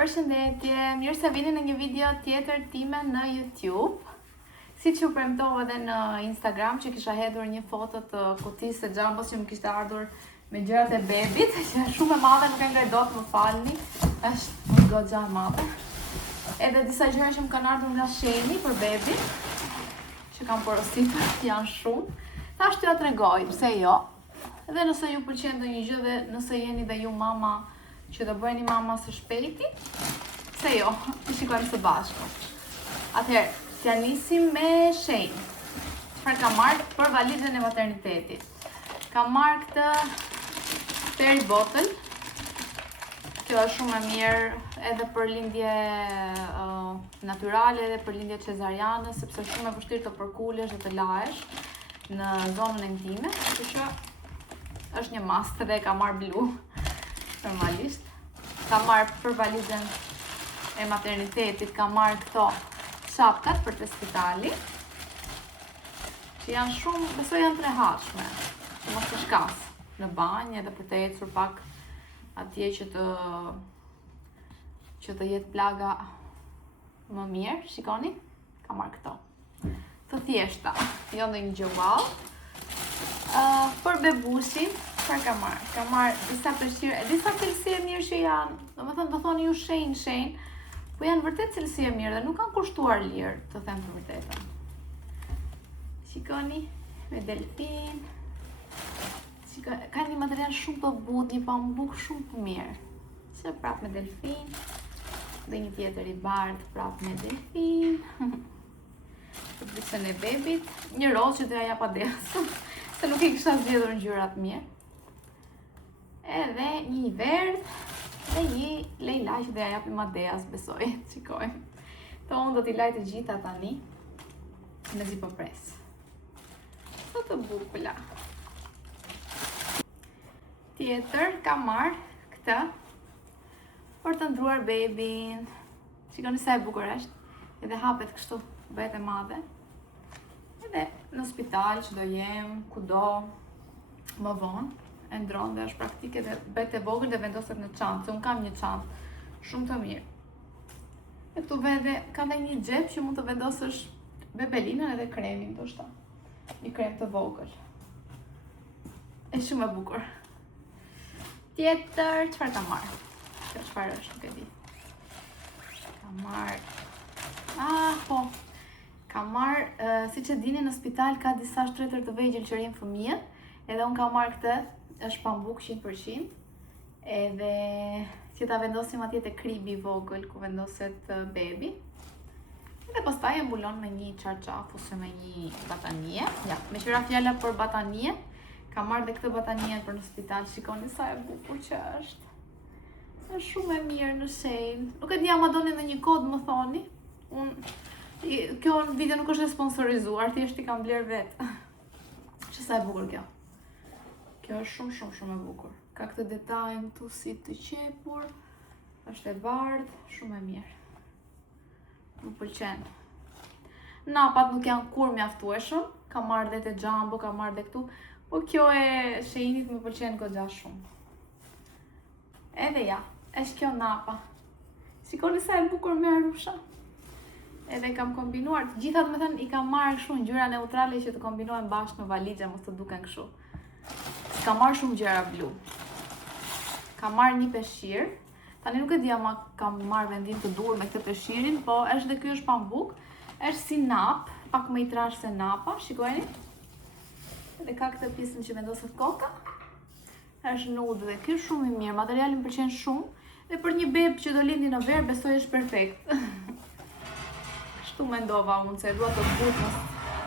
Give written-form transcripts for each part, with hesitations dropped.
Përshëndetje, mirë se vini në një video tjetër time në YouTube. Si që premtova edhe në Instagram që kisha hedhur një foto të kutisë së Jambos që më kishte ardhur me gjërat e bebit, që është shumë e madhe, nuk e ngrej dot, më falni, është një goxha e madhe. Edhe disa gjëra që më kanë ardhur nga Sheni për bebin, që kam porositur, janë shumë. Thashtë t'ja tregoj, pse jo? Edhe nëse ju pëlqen ndonjë gjë dhe nëse jeni dhe ju mama që do bëheni mama së shpejti, pse jo, të shikojmë së bashku. Atëherë, t'ja nisim me Sheni. Çfarë ka marrë për valizën e maternitetit? Ka marrë këtë Peri Bottle. Kjo është shumë e mirë edhe për lindje natyrale, edhe për lindje cesariane, sepse shumë e vështirë të përkulesh dhe të lahesh në zonën e intime. Kështu që është një must dhe ka marrë blu. Normalisht. Ka marrë për valizën e maternitetit, ka marrë këto shapkat për të spitali, që janë shumë, besoj janë të rehatshme, që mos të shkas në banjë edhe për të ecur pak atje që të jetë plaga më mirë. Shikoni, ka marrë këto. Të thjeshta, jo ndonjë gjë wow. Për bebusin, çfarë ka marrë? Ka marrë disa peshqire, disa cilësi e mirë që janë, do thoni ju shenjë, po janë vërtet cilësi e mirë dhe nuk kanë kushtuar lirë, të them të vërtetën. Shikoni, me delfin. Ka një material shumë të butë, një pambuk shumë të mirë. Që prap me delfin, dhe një tjetër i bardhë prap me delfin. Për brisën e bebit, një rozë që të ja jap adres, se nuk i kisha zgjedhur ngjyrat mirë. Edhe një i verdh dhe një Leila që dhe ja japim Adeas, besoj, shikojmë. To unë do t'i laj të gjitha tani, me zi po pres. Sa të bukula. Tjetër ka marrë këtë për të ndruar bebin. Shikoni sa e bukur është, edhe hapet kështu, bëhet e madhe. Edhe në spital që do jem, kudo, më vonë, e ndronë dhe është praktike dhe bëhet e vogël dhe vendoset në çantë, se unë kam një çantë shumë të mirë. E këtu vede, ka dhe një xhep që mund të vendosësh bebelinën edhe kremin, ndoshta. Një krem të vogël. E shumë e bukur. Tjetër, çfarë ka marrë? Kjo çfarë është, nuk e di. Ka marrë... po. Ka marrë, si që dini në spital ka disa shtretër të vegjël që rrin fëmijët, edhe unë ka marrë këtë, është pambuk 100%, edhe që ta vendosim atje te kribi i vogël ku vendoset bebi. Edhe pastaj e mbulon me një çarçaf ose me një batanie. Ja, me qira fjala për batanie, ka marrë dhe këtë batanie për në spital. Shikoni sa e bukur që është. Është shumë e mirë në shenjë. Nuk e di ama doni në një kod më thoni. Kjo video nuk është sponsorizuar, thjesht i kam bler vetë. Që sa e bukur kjo. Kjo është shumë e bukur. Ka këtë detajn këtu si të qepur, është e bardhë, shumë e mirë. Më pëlqen. Napat nuk janë kur mjaftueshëm, ka marrë dhe te Jumbo, ka marrë dhe këtu, po kjo e Shenit më pëlqen goxha shumë. Edhe ja, është kjo napa. Shikoni sa e bukur me arusha. Edhe kam kombinuar, të gjitha do të thënë i kam marrë kështu ngjyra neutrale që të kombinohen bashkë në valizhe, mos të duken kështu. Ka marrë shumë gjëra blu. Ka marrë një peshqir. Tani nuk e di ama kam marrë vendim të dur me këtë peshqirin, po është dhe ky është pambuk. Është si nap, pak më i trashë se napa, shikojeni. Edhe ka këtë pjesën që vendoset koka. Është nude dhe ky është shumë i mirë, materiali më pëlqen shumë. Dhe për një beb që do lindi në verë, besoj është perfekt. Kështu mendova unë se dua të butë,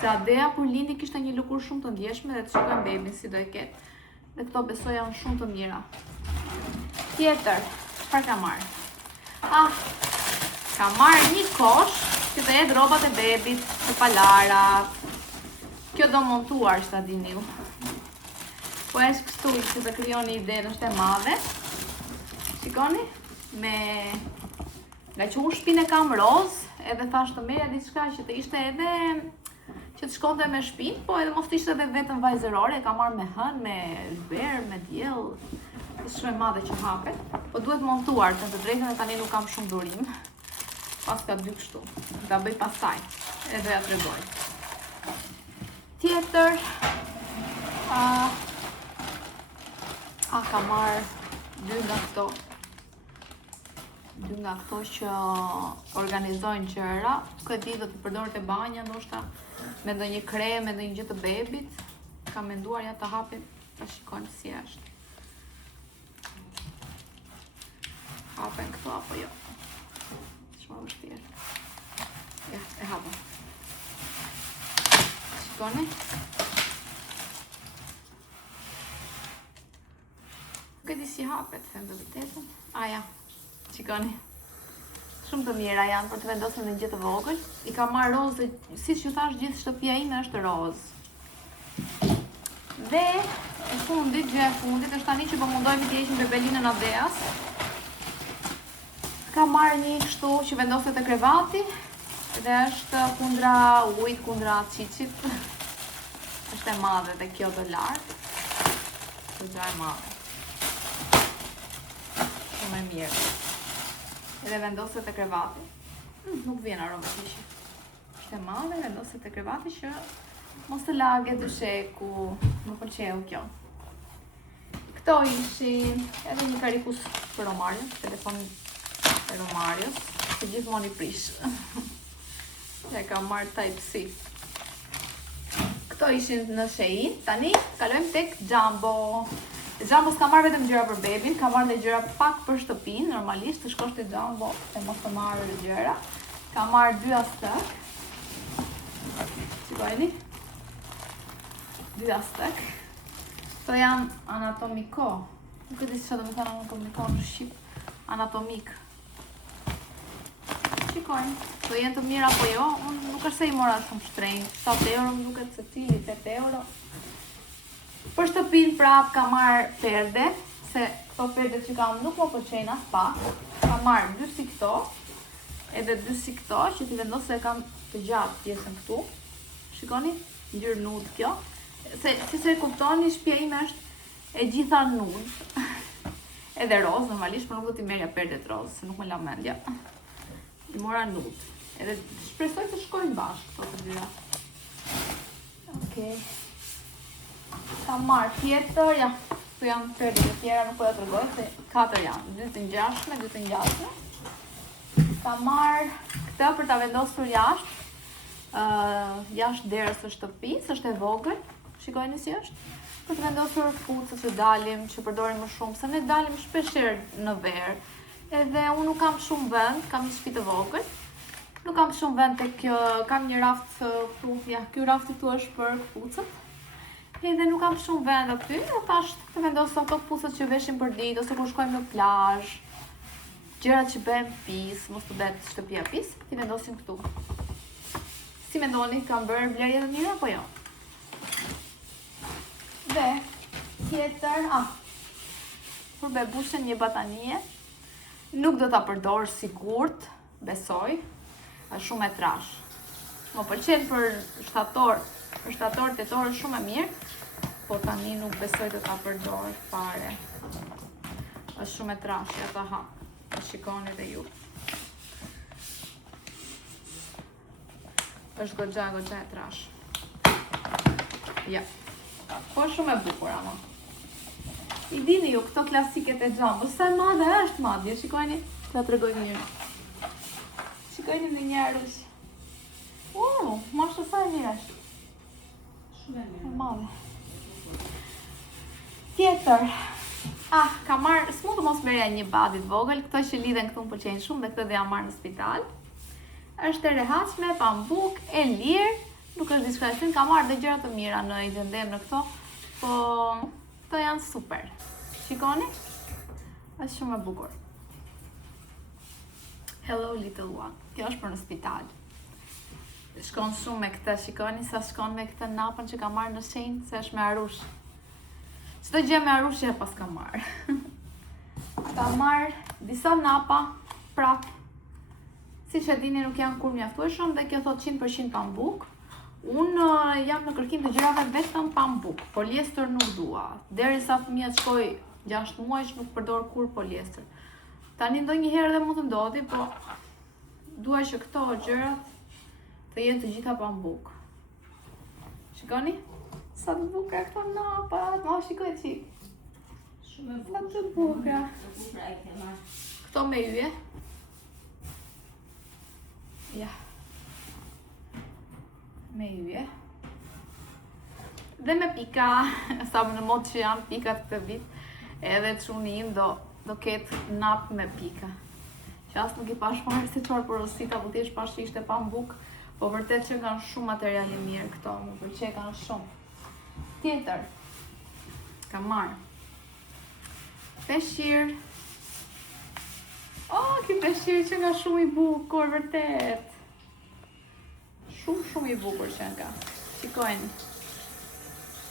se Adea kur lindi kishte një lëkurë shumë të ndjeshme dhe të shikojmë bebin si do e ketë. Dhe këto besoj janë shumë të mira. Tjetër, çfarë ka marrë? Ka marrë një kosh që të jetë rrobat e bebit, të palarat. Kjo do montuar, që ta dini ju. Po është kështu që të krijoni idenë, është e madhe. Shikoni, nga që unë shtëpinë e kam roz, edhe thash të merja diçka që të ishte edhe që të shkonte me shtëpinë, po edhe mos të ishte edhe vetëm vajzërore, e ka marrë me hën, me ver, me diell. shumë e madhe që hapet, po duhet montuar, të drejtën e tani nuk kam shumë durim. Pas ka dy kështu. Da bëj pastaj, edhe ja tregoj. Tjetër, ka marrë dy nga këto që organizojnë gjëra, nuk e di do të përdoret e banja, ndoshta me ndonjë krem, me ndonjë gjë të bebit. Kam menduar ja të hapim, ta shikojmë si është. Hapen këto apo jo? Shumë vështirë. Ja, e hapëm. Shikoni? Nuk e di si hapet, them të vërtetën. Ja. Shikoni. Shumë të mira janë për të vendosur në gjë të vogël. I kam marrë rozë, siç ju thash, gjithë shtëpia ime është rozë. Dhe gjë e fundit është tani që po mundohemi të heqim bebelinën Adeas. Kam marrë një kështu që vendoset te krevati dhe është kundra ujit, kundra çiçit. Është e madhe dhe kjo do lart. Është e madhe. Shumë e mirë. Edhe vendoset te krevati. Nuk vjen aromë kishi. Është e madhe, vendoset te krevati që mos të laget dysheku. Më pëlqeu kjo. Këto ishin edhe një karikus për Romarios, telefon për Romarios, që gjithmonë i prish. Ja kam marrë Type-C. Këto ishin në Shein. Tani kalojmë tek Jumbo. Jumbo s'ka marrë vetëm gjëra për bebin, ka marrë dhe gjëra pak për shtëpinë, normalisht të shkosh te Jumbo e mos të marrë gjëra. Ka marrë 2 astëk. Shikojeni? 2 astëk. Këto janë anatomiko. Nuk e di çfarë do të thonë anatomiko në shqip. Anatomik. Shikojnë, do jenë të mira apo jo, unë nuk është se i mora shumë shtrenjtë, 7 euro më duket se cili, 8 euro. Për shtëpinë prap ka marrë perde, se këto perde që kam nuk më pëlqejnë as pak. Ka marrë 2 si këto, edhe 2 si këto, që t'i vendos se kam të gjatë pjesën këtu. Shikoni, ngjyrë nude kjo. Si se kuptoni, shtëpia ime është e gjitha nude. Edhe rozë normalisht, por nuk do t'i merja perdet rozë, se nuk më la mendja. I mora nude. Edhe shpresoj të shkojnë bashkë këto të dyra. Okej. Kam marrë tjetër, ja, këtu janë perdet e tjera, nuk po ja tregoj, se 4 janë, 2 të ngjashme, 2 të ngjashme. Kam marrë këtë për ta vendosur jashtë derës së shtëpisë, është e vogël, shikojeni si është. Për të vendosur kputucët që dalim, që përdorim më shumë, se ne dalim shpeshherë në verë. Edhe unë nuk kam shumë vend, kam një shtëpi të vogël. Nuk kam shumë vend tek kjo, kam një raft këtu, ja, ky rafti këtu është për kputucët. Edhe nuk kam shumë vend aty, dhe tash të vendos ato kputucët që veshim për ditë, ose kur shkojmë në plazh, gjërat që bëjmë pis, mos të bëhet shtëpia pis, ti vendosim këtu. Si mendoni, kam bërë vlerje të mira apo jo? Dhe tjetër, për bebushen një batanie, nuk do ta përdor sigurt, besoj, është shumë e trash. Më pëlqen për shtator, tetor është shumë e mirë, po tani nuk besoj të ta përdor fare. Është shumë e trash, ja ta hap. E shikoni dhe ju. Është goxha e trash. Ja. Po shumë e bukur ama. I dini ju këto klasiket e Jumbo, sa e madhe është madje, shikojni, ta tregoj mirë. Shikojni në një arush. Mashtë sa e mirë është. Shumë e madhe. Tjetër. Ka marrë, s'mund të mos merja një badit vogël, këto që lidhen këtu më pëlqejnë shumë dhe këtë dhe jam marrë në spital. Është e rehatshme, pambuk, e lirë, nuk është diçka e shtrenjtë, ka marrë dhe gjëra të mira në H&M në këto, po këto janë super. Shikoni? Është shumë e bukur. Hello little one. Kjo është për në spital. Shkon shumë me këtë, shikoni sa shkon me këtë napën që ka marrë në Shein, se është me arush. Çdo gjë me arush e pas ka marrë. Ka marrë disa napa, prap. Siç e dini nuk janë kur mjaftueshëm dhe kjo thot 100% pambuk. Unë jam në kërkim të gjërave vetëm pambuk, poliester nuk dua. Derisa fëmia të shkoj 6 muaj nuk përdor kur poliester. Tani ndonjëherë dhe mund të ndodhi, po dua që këto gjërat të jenë të gjitha pambuk. Shikoni? Sa të bukura këto napat, ma shikoj qik. Sa të bukura. Këto me yje. Ja. Me yje. Dhe me pika, sa më në mod që janë pikat këtë vit, edhe çuni im do ketë nap me pika. Që as nuk i pash marrë se çfarë porosit, apo thjesht pash që ishte pambuk, po vërtet që kanë shumë materiale mirë këto, më pëlqej kanë shumë. Tjetër, kam marrë peshqir. Ky peshqir që nga shumë i bukur, vërtet. Shumë i bukur që nga. Shikojnë.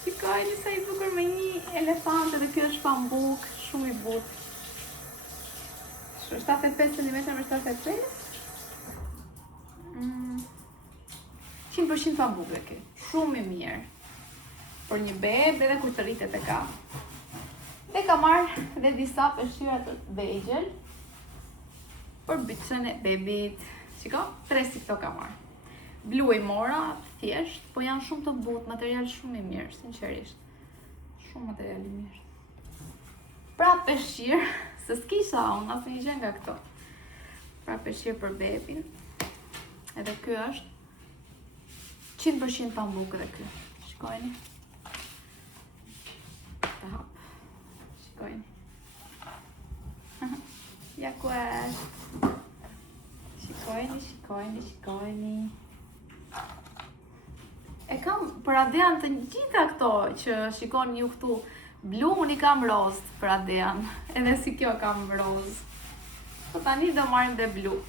Shikojnë sa i bukur me një elefant dhe kjo është pambuk, shumë i bukur. 75 cm me 75. 100% pambuk dhe kjo. Shumë i mirë. Për një bebe dhe kur të rritet e ka. Dhe ka marrë dhe disa peshqira të vegjël për byçën e bebit. Shiko, 3 si këto ka marrë. Blu i mora, thjesht, po janë shumë të butë, material shumë i mirë, sinqerisht. Shumë material i mirë. Pra peshqir, se s'kisha unë asë një gjë nga këto. Pra peshqir për bebin. Edhe ky është 100% pambuk dhe ky. Shikojni. Të hap. Shikojni. Ja ku është. Shikojni. E kam për Adean të gjitha këto që shikoni ju këtu. Blu unë i kam roz për Adean. Edhe si kjo kam roz. Po tani do marrim dhe blu.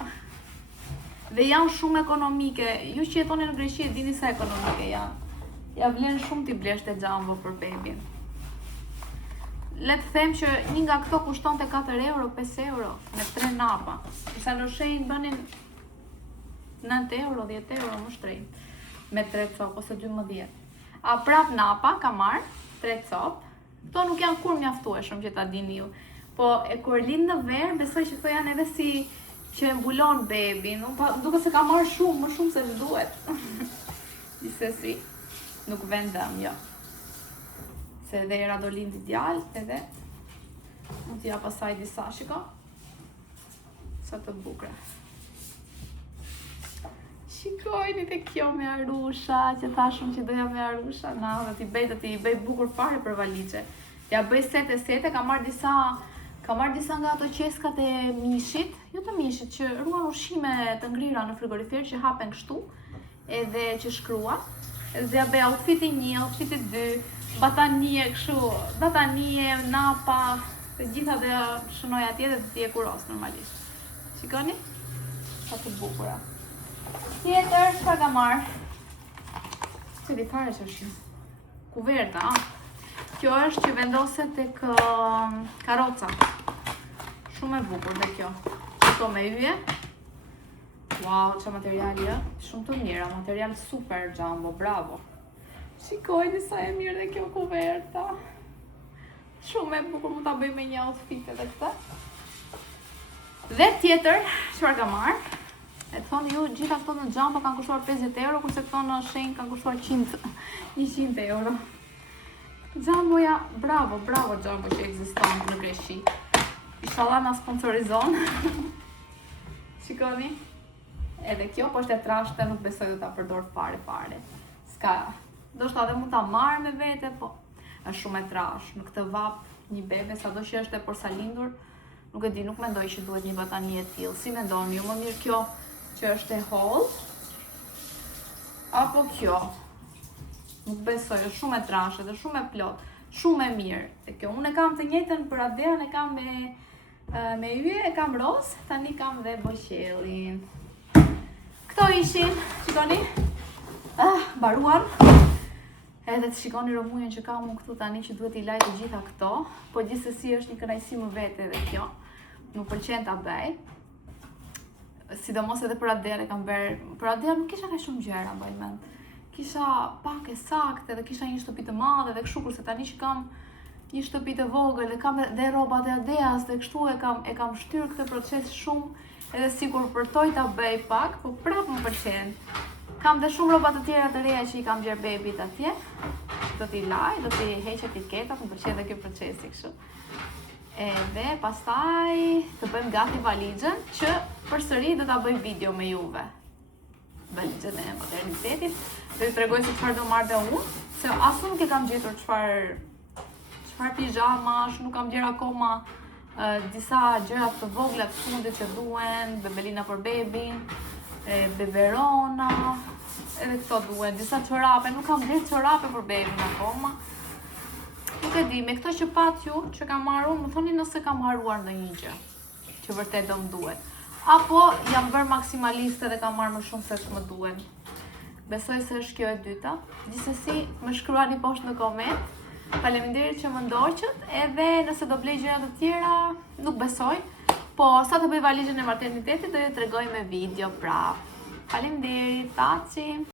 Dhe janë shumë ekonomike. Ju që jetoni në Greqi e dini sa ekonomike janë. Ja vlen shumë t'i blesh te Jumbo për bebin. Le të them që një nga këto kushtonte 4 euro, 5 euro me 3 napa. Sa në shenjë bënin 9 euro, 10 euro më shtrejt. Me 3 copë ose 12. A prap napa ka marrë 3 copë. Këto nuk janë kur mjaftueshëm që ta dini ju. Po e kur lind në verë, besoj që këto janë edhe si që e mbulon bebin. Duke se ka marrë shumë, më shumë se duhet. Gjithsesi, nuk vendem, jo. Se edhe era do lindi djalë, edhe mund t'ja pasaj disa, shiko. Sa të bukra. Shikojni te kjo me Arusha, që thashëm që doja me Arusha, na, dhe t'i bëj bukur fare për valixe. Ja bëj sete, ka marrë disa nga ato qeskat e mishit, jo të mishit, që ruan ushqime të ngrira në frigorifer që hapen kështu, edhe që shkrua. Dhe ja bëj outfiti 1, outfiti 2, batanie kështu, batanie, napa, të gjitha dhe shënoj atje dhe t'i e kuros normalisht. Shikoni? Sa të bukura. Tjetër, çfarë ka marrë? Se di fare që është kuverta, Kjo është që vendoset tek karoca. Shumë e bukur dhe kjo. Këto me yje. Wow, që materiali e? Shumë të mira, material super Jumbo, bravo. Shikojni sa e mirë dhe kjo kuverta. Shumë e bukur, mund ta bëj me një outfit edhe këtë. Dhe tjetër, çfarë ka marrë? E të thonë ju, gjitha këto në Jumbo kanë kushtuar 50 euro, kurse këto në shenjë kanë kushtuar 100 euro. Jumboja, bravo Jumbo që ekziston në Greqi. Inshallah na sponsorizon. Shikoni. Edhe kjo po është e trashëte, nuk besoj do ta përdor fare. Ska. Do shta dhe mund ta marr me vete, po është shumë e trashë. Në këtë vap një bebe, sado që është e porsalindur, nuk e di, nuk mendoj që duhet një batanie e tillë. Si mendoni ju, më mirë kjo që është e holl, apo kjo? Nuk besoj, është shumë e trashë dhe shumë e plot, shumë e mirë. E kjo, unë e kam të njëjtën për Adean, e kam me yje, e kam roz, tani kam dhe boqellin. Këto ishin, shikoni, baruan. Edhe të shikoni romujen që kam unë këtu tani që duhet i laj të gjitha këto, po gjithsesi është një kënaqësi më vete edhe kjo. Nuk pëlqen ta bëj. Sidomos edhe për Adean e kam bërë. Për Adean nuk kisha kaq shumë gjëra, mbaj mend. Kisha pak e saktë dhe kisha një shtëpi të madhe dhe kështu, kurse tani që një shtëpi të vogël, e kam dhe rrobat e Adeas dhe kështu e kam shtyr këtë proces shumë, edhe sikur përtoj ta bëj pak, po prapë më pëlqen. Kam dhe shumë rroba të tjera të reja që i kam gjerë bebit atje. Do t'i laj, do t'i heq etiketat, më pëlqen dhe kjo procesi kështu. Edhe pastaj të bëjmë gati valizhen që përsëri do ta bëj video me juve. Valizhen e modernitetit, do t'ju tregoj se çfarë do marrë unë, se as unë nuk e kam gjetur çfarë pijamash, nuk kam gjetur akoma disa gjëra të vogla të fundit që duen, bebelina për bebin, beberona, edhe këto duen, disa çorape, nuk kam gjetur çorape për bebin akoma. Nuk e di, me këto që pat ju, që kam marrë, më thoni nëse kam haruar ndonjë gjë që vërtet do më duhet. Apo jam bërë maksimaliste dhe kam marrë më shumë se që më duen. Besoj se është kjo e dyta. Gjithsesi, më shkruani poshtë në koment. Faleminderit që më ndoqët, edhe nëse do blej gjëra të tjera, nuk besoj. Po, sa të bëj valizhen e maternitetit, do ju tregoj me video prap. Faleminderit, taci!